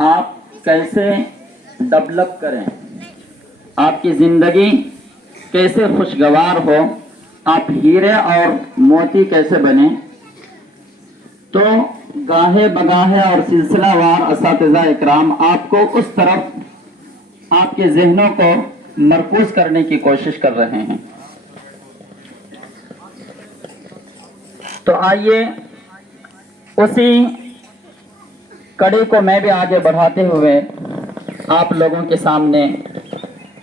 آپ کیسے ڈیولپ کریں، آپ کی زندگی کیسے خوشگوار ہو، آپ ہیرے اور موتی کیسے بنیں، تو گاہے بگاہے اور سلسلہ وار اساتذہ اکرام آپ کو اس طرف آپ کے ذہنوں کو مرکوز کرنے کی کوشش کر رہے ہیں۔ تو آئیے اسی کڑی کو میں بھی آگے بڑھاتے ہوئے آپ لوگوں کے سامنے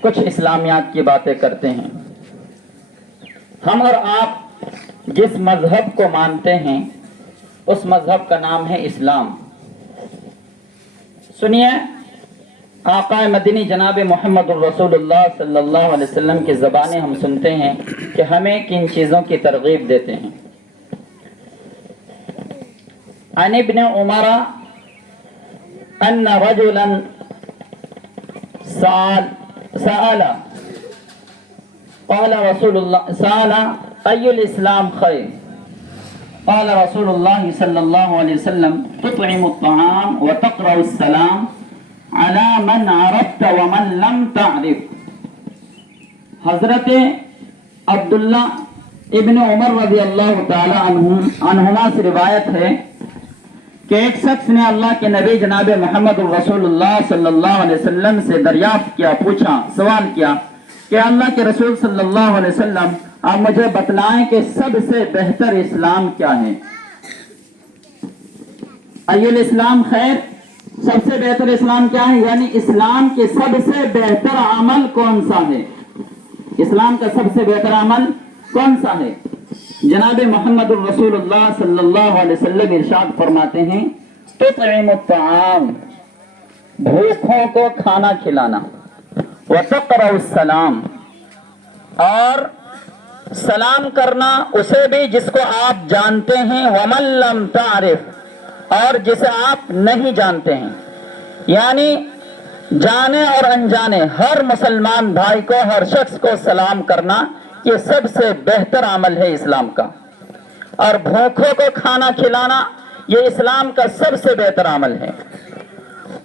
کچھ اسلامیات کی باتیں کرتے ہیں۔ ہم اور آپ جس مذہب کو مانتے ہیں اس مذہب کا نام ہے اسلام۔ سنیے، آقا مدنی جناب محمد الرسول اللہ صلی اللہ علیہ وسلم کی زبانیں ہم سنتے ہیں کہ ہمیں کن چیزوں کی ترغیب دیتے ہیں۔ عن ابن عمر ان رجلا سأل قال رسول الله سأل أي الإسلام خير قال رسول الله صلى الله عليه وسلم تطعم الطعام وتقرأ السلام على من عرفت ومن لم تعرف۔ حضرت عبداللہ ابن عمر رضی اللہ تعالی عنہما سے روایت ہے کہ ایک شخص نے اللہ کے نبی جناب محمد الرسول اللہ صلی اللہ علیہ وسلم سے دریافت کیا، پوچھا، سوال کیا کہ اللہ کے رسول صلی اللہ علیہ وسلم آپ مجھے بتلائیں کہ سب سے بہتر اسلام کیا ہے۔ ای الاسلام خیر، سب سے بہتر اسلام کیا ہے، یعنی اسلام کے سب سے بہتر عمل کون سا ہے، اسلام کا سب سے بہتر عمل کون سا ہے۔ جناب محمد الرسول اللہ صلی اللہ علیہ وسلم ارشاد فرماتے ہیں تطعم الطعام، بھوکوں کو کھانا کھلانا، وتقرأ السلام، اور سلام کرنا اسے بھی جس کو آپ جانتے ہیں، ومن لم تعرف، اور جسے آپ نہیں جانتے ہیں، یعنی جانے اور انجانے ہر مسلمان بھائی کو، ہر شخص کو سلام کرنا یہ سب سے بہتر عمل ہے اسلام کا، اور بھوکوں کو کھانا کھلانا یہ اسلام کا سب سے بہتر عمل ہے۔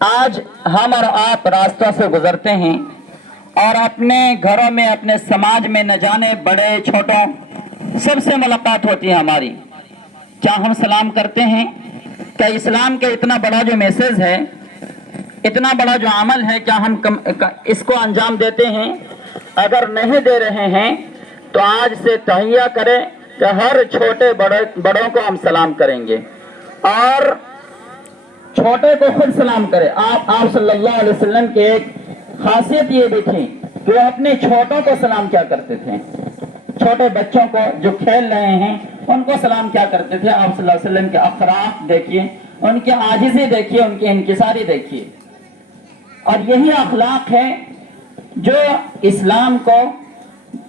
آج ہم اور آپ راستوں سے گزرتے ہیں اور اپنے گھروں میں، اپنے سماج میں نہ جانے بڑے چھوٹوں سب سے ملاقات ہوتی ہے ہماری، کیا ہم سلام کرتے ہیں؟ کیا اسلام کا اتنا بڑا جو میسج ہے، اتنا بڑا جو عمل ہے، کیا ہم اس کو انجام دیتے ہیں؟ اگر نہیں دے رہے ہیں تو آج سے تہیہ کریں کہ ہر چھوٹے بڑوں کو ہم سلام کریں گے، اور چھوٹے کو خود سلام کریں۔ آپ صلی اللہ علیہ وسلم کی ایک خاصیت یہ بھی تھی کہ وہ اپنے چھوٹوں کو سلام کیا کرتے تھے، چھوٹے بچوں کو جو کھیل رہے ہیں ان کو سلام کیا کرتے تھے۔ آپ صلی اللہ علیہ وسلم کے اخلاق دیکھیے، ان کی عاجزی دیکھیے، ان کی انکساری دیکھیے، اور یہی اخلاق ہے جو اسلام کو،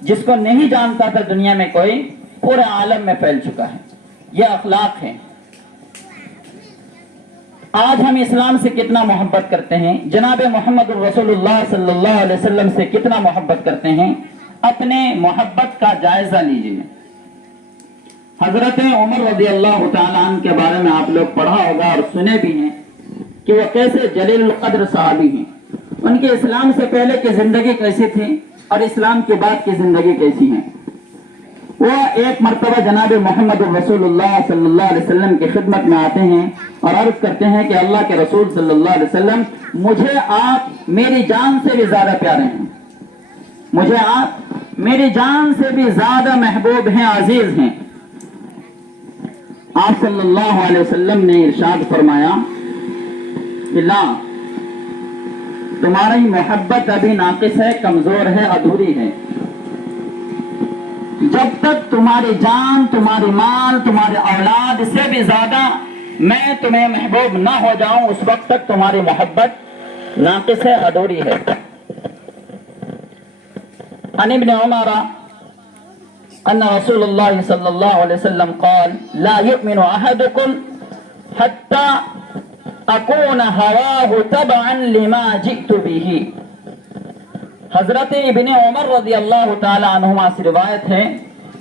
جس کو نہیں جانتا تھا دنیا میں کوئی، پورے عالم میں پھیل چکا ہے، یہ اخلاق ہے۔ آج ہم اسلام سے کتنا محبت کرتے ہیں، جناب محمد الرسول اللہ صلی اللہ علیہ وسلم سے کتنا محبت کرتے ہیں، اپنے محبت کا جائزہ لیجئے۔ حضرت عمر رضی اللہ تعالیٰ عنہ کے بارے میں آپ لوگ پڑھا ہوگا اور سنے بھی ہیں کہ وہ کیسے جلیل القدر صحابی ہیں، ان کے اسلام سے پہلے کی زندگی کیسی تھی اور اسلام کے بعد کی زندگی کیسی ہے۔ وہ ایک مرتبہ جناب محمد الرسول اللہ صلی اللہ علیہ وسلم کی خدمت میں آتے ہیں اور عرض کرتے ہیں کہ اللہ کے رسول صلی اللہ علیہ وسلم، مجھے آپ میری جان سے بھی زیادہ پیارے ہیں، مجھے آپ میری جان سے بھی زیادہ محبوب ہیں، عزیز ہیں۔ آپ صلی اللہ علیہ وسلم نے ارشاد فرمایا کہ لا، تمہاری محبت ابھی ناقص ہے، کمزور ہے، ادھوری ہے۔ جب تک تمہاری جان، تمہاری مال، تمہارے اولاد سے بھی زیادہ میں تمہیں محبوب نہ ہو جاؤں، اس وقت تک تمہاری محبت ناقص ہے، ادھوری ہے۔ عن ابن عمر ان رسول اللہ صلی اللہ علیہ وسلم قال لا يؤمن احدكم حتى اكون هواه تبعا لما جئت به۔ حضرت ابن عمر رضی اللہ تعالی عنہما سے روایت ہے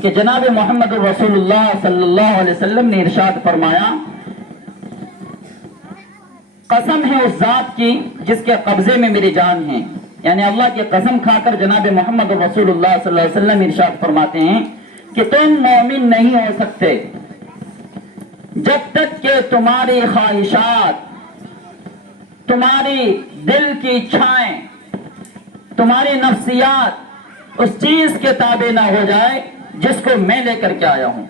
کہ جناب محمد الرسول اللہ صلی اللہ علیہ وسلم نے ارشاد فرمایا قسم ہے اس ذات کی جس کے قبضے میں میری جان ہے، یعنی اللہ کی قسم کھا کر جناب محمد رسول اللہ صلی اللہ علیہ وسلم ارشاد فرماتے ہیں کہ تم مومن نہیں ہو سکتے جب تک کہ تمہاری خواہشات، تمہاری دل کی اچھائیں، تمہاری نفسیات اس چیز کے تابع نہ ہو جائے جس کو میں لے کر کے آیا ہوں۔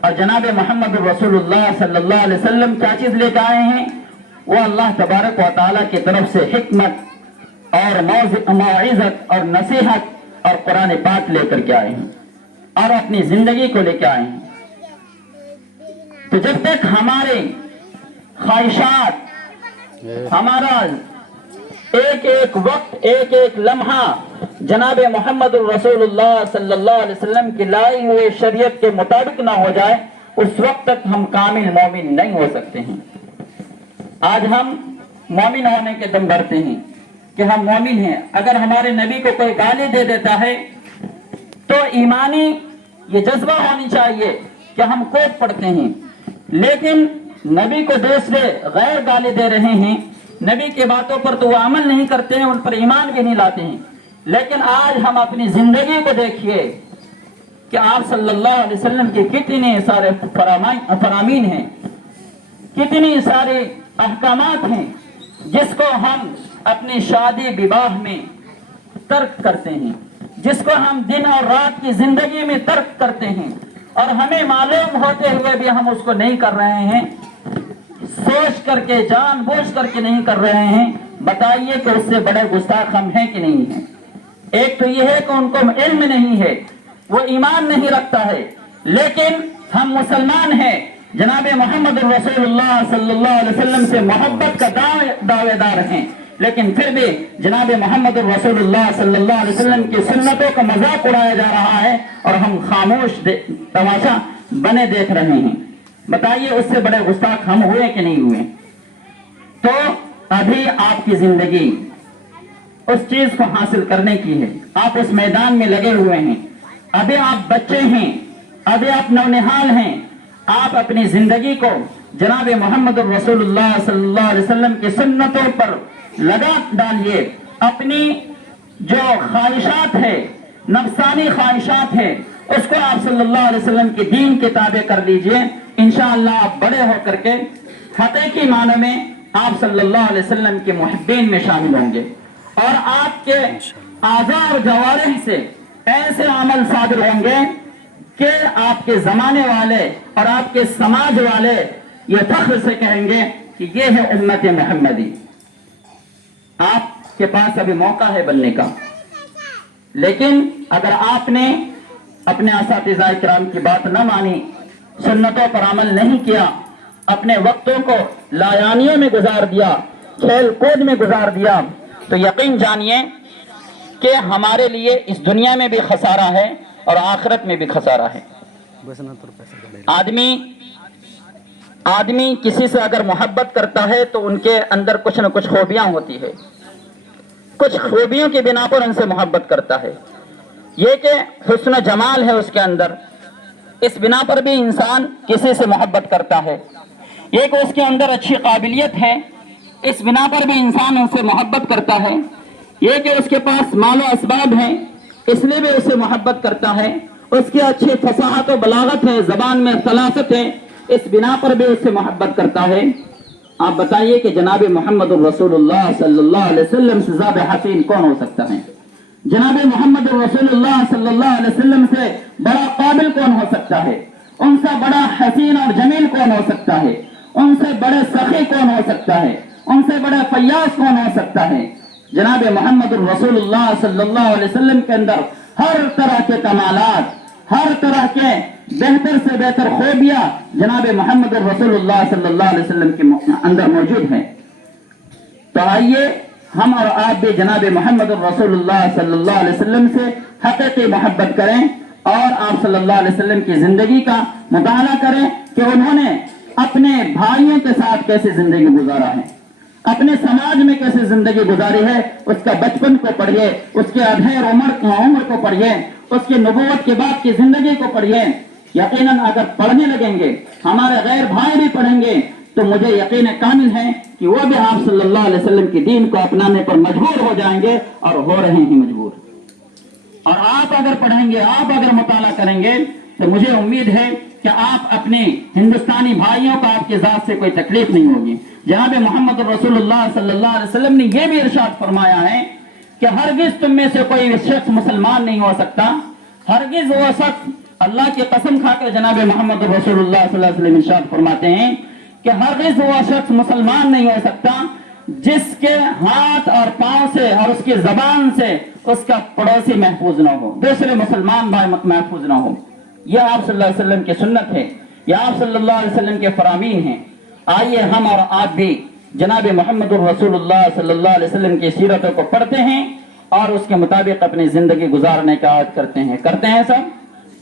اور جناب محمد رسول اللہ صلی اللہ علیہ وسلم کیا چیز لے کے آئے ہیں؟ وہ اللہ تبارک و تعالیٰ کی طرف سے حکمت اور موعظت اور نصیحت اور قرآن پاک لے کر کے آئے ہیں اور اپنی زندگی کو لے کے آئے ہیں۔ تو جب تک ہمارے خواہشات، ہمارا ایک ایک وقت، ایک ایک لمحہ جناب محمد رسول اللہ صلی اللہ علیہ وسلم کی لائی ہوئے شریعت کے مطابق نہ ہو جائے، اس وقت تک ہم کامل مومن نہیں ہو سکتے ہیں۔ آج ہم مومن ہونے کے دم بھرتے ہیں کہ ہم مومن ہیں، اگر ہمارے نبی کو کوئی گالی دے دیتا ہے تو ایمانی یہ جذبہ ہونی چاہیے کہ ہم کوٹ پڑتے ہیں، لیکن نبی کو دوسرے غیر گالی دے رہے ہیں، نبی کی باتوں پر تو وہ عمل نہیں کرتے ہیں، ان پر ایمان بھی نہیں لاتے ہیں۔ لیکن آج ہم اپنی زندگی کو دیکھیے کہ آپ صلی اللہ علیہ وسلم کے کتنے سارے فرامین ہیں، کتنی سارے احکامات ہیں جس کو ہم اپنی شادی بیواہ میں ترک کرتے ہیں، جس کو ہم دن اور رات کی زندگی میں ترک کرتے ہیں، اور ہمیں معلوم ہوتے ہوئے بھی ہم اس کو نہیں کر رہے ہیں، سوچ کر کے، جان بوجھ کر کے نہیں کر رہے ہیں۔ بتائیے کہ اس سے بڑے گستاخ ہم ہیں کہ نہیں ہیں؟ ایک تو یہ ہے کہ ان کو علم نہیں ہے، وہ ایمان نہیں رکھتا ہے، لیکن ہم مسلمان ہیں، جناب محمد رسول اللہ صلی اللہ علیہ وسلم سے محبت کا دعوے دار ہیں، لیکن پھر بھی جناب محمد رسول اللہ صلی اللہ علیہ وسلم کی سنتوں کا مذاق اڑایا جا رہا ہے اور ہم خاموش تماشا بنے دیکھ رہے ہیں۔ بتائیے اس سے بڑے گستاخ ہم ہوئے کہ نہیں ہوئے؟ تو ابھی آپ کی زندگی اس چیز کو حاصل کرنے کی ہے، آپ اس میدان میں لگے ہوئے ہیں، ابھی آپ بچے ہیں، ابھی آپ نونہال ہیں، آپ اپنی زندگی کو جناب محمد رسول اللہ صلی اللہ علیہ وسلم کی سنتوں پر لگا ڈالیے، اپنی جو خواہشات ہے، نفسانی خواہشات ہے، اس کو آپ صلی اللہ علیہ وسلم کی دین کے تابع کر لیجئے، انشاءاللہ آپ بڑے ہو کر کے حقیقی معنی میں آپ صلی اللہ علیہ وسلم کے محبین میں شامل ہوں گے، اور آپ کے اعضاء اور جوارح سے ایسے عمل صادر ہوں گے کہ آپ کے زمانے والے اور آپ کے سماج والے یہ فخر سے کہیں گے کہ یہ ہے امت محمدی۔ آپ کے پاس ابھی موقع ہے بننے کا، لیکن اگر آپ نے اپنے اساتذہ کرام کی بات نہ مانی، سنتوں پر عمل نہیں کیا، اپنے وقتوں کو لایانیوں میں گزار دیا، کھیل کود میں گزار دیا، تو یقین جانیے کہ ہمارے لیے اس دنیا میں بھی خسارہ ہے اور آخرت میں بھی خسارہ ہے۔ آدمی کسی سے اگر محبت کرتا ہے تو ان کے اندر کچھ نہ کچھ خوبیاں ہوتی ہے، کچھ خوبیوں کی بنا پر ان سے محبت کرتا ہے، یہ کہ حسن و جمال ہے اس کے اندر، اس بنا پر بھی انسان کسی سے محبت کرتا ہے، یہ کہ اس کے اندر اچھی قابلیت ہے، اس بنا پر بھی انسان ان سے محبت کرتا ہے، یہ کہ اس کے پاس مال و اسباب ہیں، اس لیے بھی اس سے محبت کرتا ہے، اس کی اچھی فصاحت و بلاغت ہے، زبان میں فلاست ہے، اس بنا پر بھی اس سے محبت کرتا ہے۔ آپ بتائیے کہ جناب محمد رسول اللہ صلی اللہ علیہ وسلم سے زیادہ حسین کون ہو سکتا ہے؟ جناب محمد رسول اللہ صلی اللہ علیہ وسلم سے بڑا قابل کون ہو سکتا ہے؟ ان سے بڑا حسین اور جمیل کون ہو سکتا ہے؟ ان سے بڑے سخی کون ہو سکتا ہے؟ ان سے بڑے فیاض کون ہو سکتا ہے؟ جناب محمد رسول اللہ صلی اللہ علیہ وسلم کے اندر ہر طرح کے کمالات، ہر طرح کے بہتر سے بہتر خوبیاں جناب محمد رسول اللہ صلی اللہ علیہ وسلم کے اندر موجود ہیں۔ تو آئیے ہم اور آپ بھی جناب محمد رسول اللہ صلی اللہ علیہ وسلم سے حقیقی محبت کریں اور آپ صلی اللہ علیہ وسلم کی زندگی کا مطالعہ کریں کہ انہوں نے اپنے بھائیوں کے ساتھ کیسے زندگی گزارا ہے، اپنے سماج میں کیسے زندگی گزاری ہے، اس کا بچپن کو پڑھیے، اس کے ادھیر عمر کو پڑھیے، اس کی نبوت کے بعد کی زندگی کو پڑھیے۔ یقیناً اگر پڑھنے لگیں گے، ہمارے غیر بھائی بھی پڑھیں گے، تو مجھے یقین کامل ہے کہ وہ بھی آپ صلی اللہ علیہ وسلم کی دین کو اپنانے پر مجبور ہو جائیں گے اور ہو رہے ہیں مجبور. اور آپ اگر پڑھیں گے, آپ اگر مطالعہ کریں گے تو مجھے امید ہے کہ آپ اپنے ہندوستانی بھائیوں کو آپ کے ذات سے کوئی تکلیف نہیں ہوگی. جناب محمد رسول اللہ صلی اللہ علیہ وسلم نے یہ بھی ارشاد فرمایا ہے کہ ہرگز تم میں سے کوئی شخص مسلمان نہیں ہو سکتا, ہرگز وہ شخص, اللہ کی قسم کھا کر جناب محمد رسول اللہ صلی اللہ علیہ وسلم ارشاد فرماتے ہیں کہ ہرگز وہ شخص مسلمان نہیں ہو سکتا جس کے ہاتھ اور پاؤں سے اور اس کی زبان سے اس کا پڑوسی محفوظ نہ ہو, دوسرے مسلمان بھائی محفوظ نہ ہو. یہ آپ صلی اللہ علیہ وسلم کی سنت ہے, یہ آپ صلی اللہ علیہ وسلم کے فرامین ہیں. آئیے ہم اور آپ بھی جناب محمد الرسول اللہ صلی اللہ علیہ وسلم کی سیرتوں کو پڑھتے ہیں اور اس کے مطابق اپنی زندگی گزارنے کا عہد کرتے ہیں سب.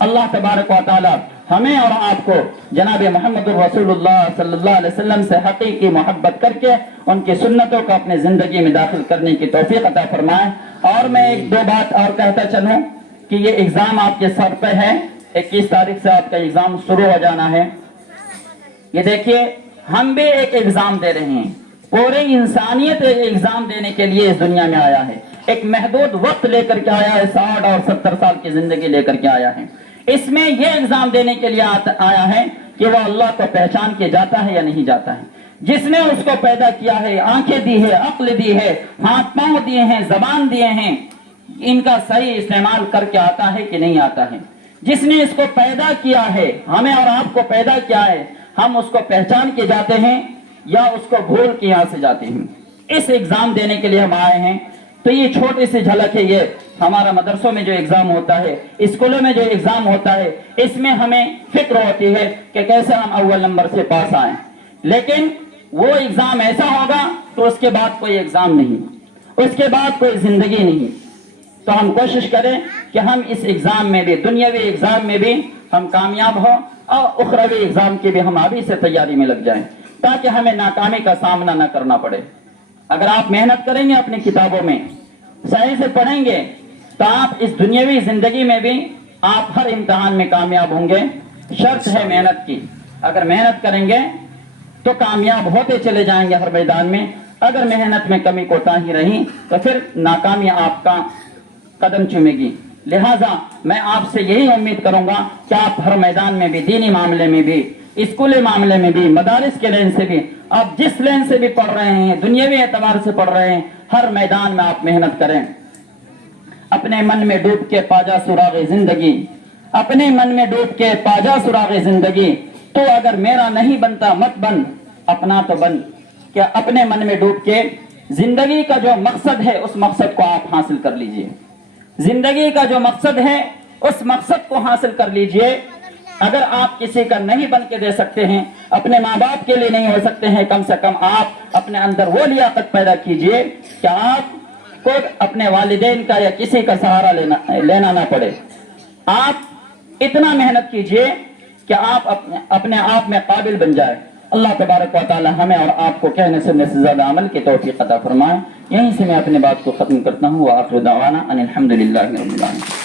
اللہ تبارک و تعالی ہمیں اور آپ کو جناب محمد الرسول اللہ صلی اللہ علیہ وسلم سے حقیقی محبت کر کے ان کی سنتوں کو اپنی زندگی میں داخل کرنے کی توفیق عطا فرمائے. اور میں ایک دو بات اور کہتا چلوں کہ یہ ایگزام آپ کے سر پہ ہے, 21 تاریخ سے آپ کا ایگزام شروع ہو جانا ہے. یہ دیکھیے ہم بھی ایک ایگزام دے رہے ہیں, پوری انسانیت ایک ایگزام دینے کے لیے اس دنیا میں آیا ہے, ایک محدود وقت لے کر کے آیا ہے, 60 اور 70 سال کی زندگی لے کر کے آیا ہے. اس میں یہ ایگزام دینے کے لیے آیا ہے کہ وہ اللہ کو پہچان کے جاتا ہے یا نہیں جاتا ہے. جس نے اس کو پیدا کیا ہے, آنکھیں دی ہے, عقل دی ہے, ہاتھ پاؤں دیے ہیں, زبان دیے ہیں, ان کا صحیح استعمال کر کے آتا ہے کہ نہیں آتا ہے. جس نے اس کو پیدا کیا ہے, ہمیں اور آپ کو پیدا کیا ہے, ہم اس کو پہچان کے جاتے ہیں یا اس کو بھول کے یہاں سے جاتے ہیں. اس ایگزام دینے کے لیے ہم آئے ہیں. تو یہ چھوٹی سی جھلک ہے, یہ ہمارا مدرسوں میں جو ایگزام ہوتا ہے, اسکولوں میں جو ایگزام ہوتا ہے, اس میں ہمیں فکر ہوتی ہے کہ کیسے ہم اول نمبر سے پاس آئیں. لیکن وہ ایگزام ایسا ہوگا تو اس کے بعد کوئی ایگزام نہیں, اس کے بعد کوئی زندگی نہیں. تو ہم کوشش کریں کہ ہم اس ایگزام میں بھی, دنیاوی ایگزام میں بھی ہم کامیاب ہوں اور اخروی ایگزام کی بھی ہم ابھی سے تیاری میں لگ جائیں تاکہ ہمیں ناکامی کا سامنا نہ کرنا پڑے. اگر آپ محنت کریں گے, اپنی کتابوں میں صحیح سے پڑھیں گے, تو آپ اس دنیاوی زندگی میں بھی آپ ہر امتحان میں کامیاب ہوں گے. شرط ہے محنت کی, اگر محنت کریں گے تو کامیاب ہوتے چلے جائیں گے ہر میدان میں. اگر محنت میں کمی کوتاہی رہی تو پھر ناکامی آپ کا قدم چومے گی. لہٰذا میں آپ سے یہی امید کروں گا کہ آپ ہر میدان میں بھی, دینی معاملے میں بھی, اسکولی معاملے میں بھی, مدارس کے لین سے بھی, آپ جس لین سے بھی پڑھ رہے ہیں, دنیاوی اعتبار سے پڑھ رہے ہیں, ہر میدان میں آپ محنت کریں. اپنے من میں ڈوب کے پاجا سراغ زندگی, اپنے من میں ڈوب کے پاجا سراغ زندگی, تو اگر میرا نہیں بنتا مت بن, اپنا تو بن. کہ اپنے من میں ڈوب کے زندگی کا جو مقصد ہے اس مقصد کو آپ حاصل کر لیجئے. زندگی کا جو مقصد ہے اس مقصد کو حاصل کر لیجئے. اگر آپ کسی کا نہیں بن کے دے سکتے ہیں, اپنے ماں باپ کے لیے نہیں ہو سکتے ہیں, کم سے کم آپ اپنے اندر وہ لیاقت پیدا کیجئے کہ آپ کو اپنے والدین کا یا کسی کا سہارا لینا نہ پڑے. آپ اتنا محنت کیجئے کہ آپ اپنے آپ میں قابل بن جائے. اللہ تبارک و تعالی ہمیں اور آپ کو کہنے سننے سے زیادہ عمل کی توفیق عطا فرمائے. یہیں سے میں اپنے بات کو ختم کرتا ہوں. وآخر دعوانا ان الحمد للہ رب العالمین.